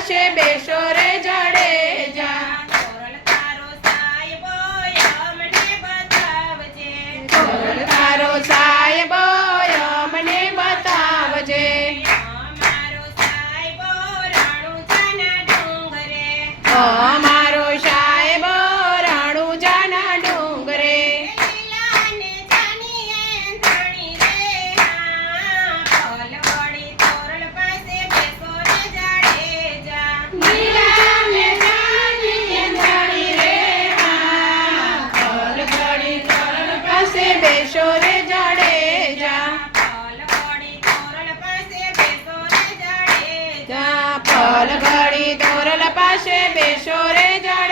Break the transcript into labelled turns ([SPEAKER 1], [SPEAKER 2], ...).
[SPEAKER 1] થશે બેસો રે જાડેજા તારો સાહેબ અમને બતાવજે.
[SPEAKER 2] અમારો સાહેબ રાણુ ચના
[SPEAKER 1] પલ ઘડી દોર લપાશે બેસો રે જડી